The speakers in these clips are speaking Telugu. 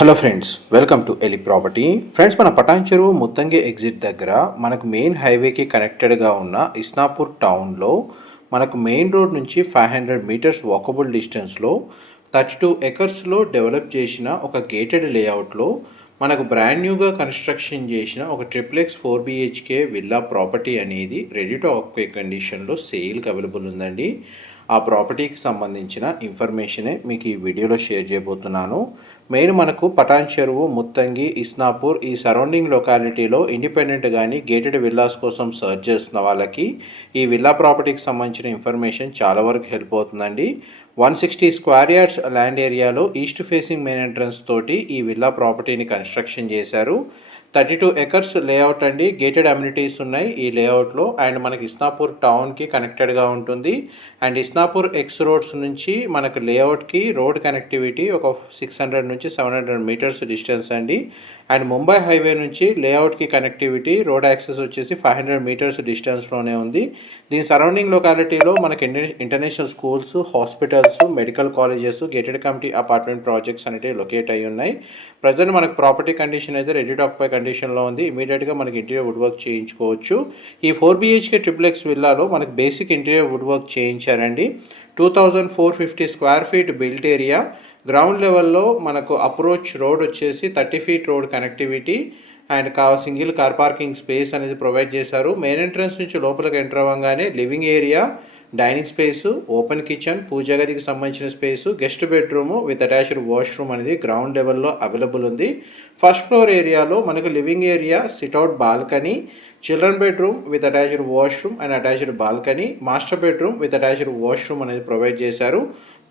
హలో ఫ్రెండ్స్, వెల్కమ్ టు ఎలి ప్రాపర్టీ. ఫ్రెండ్స్, మన పటాన్ చెరువు ముత్తంగి ఎగ్జిట్ దగ్గర మనకు మెయిన్ హైవేకి కనెక్టెడ్గా ఉన్న ఇస్నాపూర్ టౌన్లో మనకు మెయిన్ రోడ్ నుంచి 500 మీటర్స్ వాకబుల్ డిస్టెన్స్లో 32 ఎకర్స్లో డెవలప్ చేసిన ఒక గేటెడ్ లేఅవుట్లో మనకు బ్రాండ్ న్యూగా కన్స్ట్రక్షన్ చేసిన ఒక ట్రిప్లెక్స్ 4 BHK విల్లా ప్రాపర్టీ అనేది రెడీ టు ఆక్యుపై కండిషన్లో సేల్కి అవైలబుల్ ఉందండి. ఆ ప్రాపర్టీకి సంబంధించిన ఇన్ఫర్మేషనే మీకు ఈ వీడియోలో షేర్ చేయబోతున్నాను. మెయిన్ మనకు పటాన్ చెరువు, ముత్తంగి, ఇస్నాపూర్ ఈ సరౌండింగ్ లొకాలిటీలో ఇండిపెండెంట్ కానీ గేటెడ్ విల్లాస్ కోసం సర్చ్ చేస్తున్న వాళ్ళకి ఈ విల్లా ప్రాపర్టీకి సంబంధించిన ఇన్ఫర్మేషన్ చాలా వరకు హెల్ప్ అవుతుందండి. 160 స్క్వేర్ యార్డ్స్ ల్యాండ్ ఏరియాలో ఈస్ట్ ఫేసింగ్ మెయిన్ ఎంట్రన్స్ తోటి ఈ విల్లా ప్రాపర్టీని కన్స్ట్రక్షన్ చేశారు. 32 ఎకర్స్ లేఅవుట్ అండి. గేటెడ్ అమ్యూనిటీస్ ఉన్నాయి ఈ లేఅవుట్లో. అండ్ మనకి ఇస్నాపూర్ టౌన్కి కనెక్టెడ్గా ఉంటుంది. అండ్ ఇస్నాపూర్ ఎక్స్ రోడ్స్ నుంచి మనకు లేఅవుట్కి రోడ్ కనెక్టివిటీ ఒక 600 నుంచి 700 మీటర్స్ డిస్టెన్స్ అండి. అండ్ ముంబై హైవే నుంచి లేఅవుట్కి కనెక్టివిటీ రోడ్ యాక్సెస్ వచ్చేసి 500 మీటర్స్ డిస్టెన్స్లోనే ఉంది. దీని సరౌండింగ్ లొకాలిటీలో మనకి international schools, hospitals, medical colleges, gated committee apartment projects అనేవి లొకేట్ అయ్యి ఉన్నాయి. ప్రజెంట్ మనకు ప్రాపర్టీ కండిషన్ అయితే రెడీ టు ఆక్యుపై కండిషన్లో ఉంది. ఇమీడియట్గా మనకి ఇంటీరియర్ వుడ్ వర్క్ చేయించుకోవచ్చు. ఈ 4 BHK ట్రిప్లెక్స్ విల్లాలో మనకి బేసిక్ ఇంటీరియర్ వుడ్ వర్క్ చేయించారండి. 2450 square feet built area. Ground లెవెల్లో మనకు అప్రోచ్ రోడ్ వచ్చేసి 30 feet road connectivity and single car parking space అనేది ప్రొవైడ్ చేశారు. మెయిన్ ఎంట్రన్స్ నుంచి లోపలికి ఎంటర్ అవ్వగానే living area, dining space, open kitchen, పూజా గదికి సంబంధించిన space, guest bedroom with attached washroom అనేది గ్రౌండ్ లెవెల్లో అవైలబుల్ ఉంది. ఫస్ట్ ఫ్లోర్ ఏరియాలో మనకు living area, sit out balcony, children bedroom with attached washroom and attached balcony, master bedroom with attached washroom అనేది ప్రొవైడ్ చేశారు.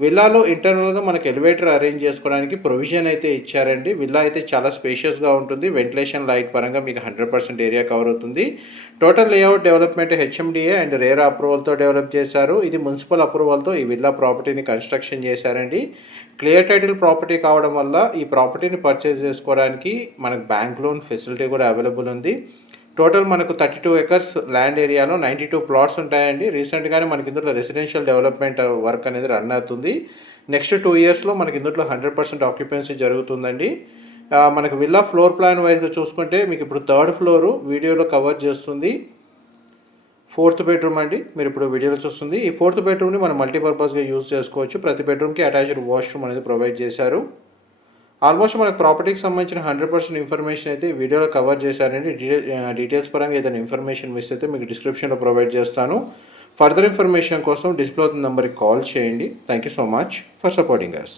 విల్లాలో ఇంటర్నల్గా మనకు ఎలివేటర్ అరేంజ్ చేసుకోవడానికి ప్రొవిజన్ అయితే ఇచ్చారండి. విల్లా అయితే చాలా స్పేషియస్గా ఉంటుంది. వెంటిలేషన్, లైట్ పరంగా మీకు 100% ఏరియా కవర్ అవుతుంది. Total layout development HMDA and RERA అప్రూవల్తో డెవలప్ చేశారు. ఇది మున్సిపల్ అప్రూవల్తో ఈ విల్లా ప్రాపర్టీని కన్స్ట్రక్షన్ చేశారండి. క్లియర్ టైటిల్ ప్రాపర్టీ కావడం వల్ల ఈ ప్రాపర్టీని పర్చేస్ చేసుకోవడానికి మనకు బ్యాంక్ లోన్ ఫెసిలిటీ కూడా అవైలబుల్ ఉంది. టోటల్ మనకు 32 ఎకర్స్ ల్యాండ్ ఏరియాలో 92 ప్లాట్స్ ఉంటాయండి. రీసెంట్గానే మనకి ఇందులో రెసిడెన్షియల్ డెవలప్మెంట్ వర్క్ అనేది రన్ అవుతుంది. నెక్స్ట్ 2 ఇయర్స్లో మనకి ఇందులో 100% ఆక్యుపెన్సీ జరుగుతుందండి. మనకు విల్లా ఫ్లోర్ ప్లాన్ వైజ్గా చూసుకుంటే మీకు ఇప్పుడు 3rd ఫ్లోరు వీడియోలో కవర్ చేస్తుంది. 4th బెడ్రూమ్ అండి మీరు ఇప్పుడు వీడియోలో చూస్తుంది. ఈ 4th బెడ్రూమ్ని మనం మల్టీపర్పస్గా యూజ్ చేసుకోవచ్చు. ప్రతి బెడ్రూమ్కి అటాచ్డ్ వాష్రూమ్ అనేది ప్రొవైడ్ చేశారు. ఆల్మోస్ట్ మనకు ప్రాపర్టీకి సంబంధించిన 100% ఇన్ఫర్మేషన్ అయితే వీడియోలో కవర్ చేశారండి. డీటెయిల్స్ పరంగా ఏదైనా ఇన్ఫర్మేషన్ మిస్ అయితే మీకు డిస్క్రిప్షన్లో ప్రొవైడ్ చేస్తాను. ఫర్దర్ ఇన్ఫర్మేషన్ కోసం డిస్ప్లే అవుతున్న నెంబర్కి కాల్ చేయండి. Thank you so much for supporting us.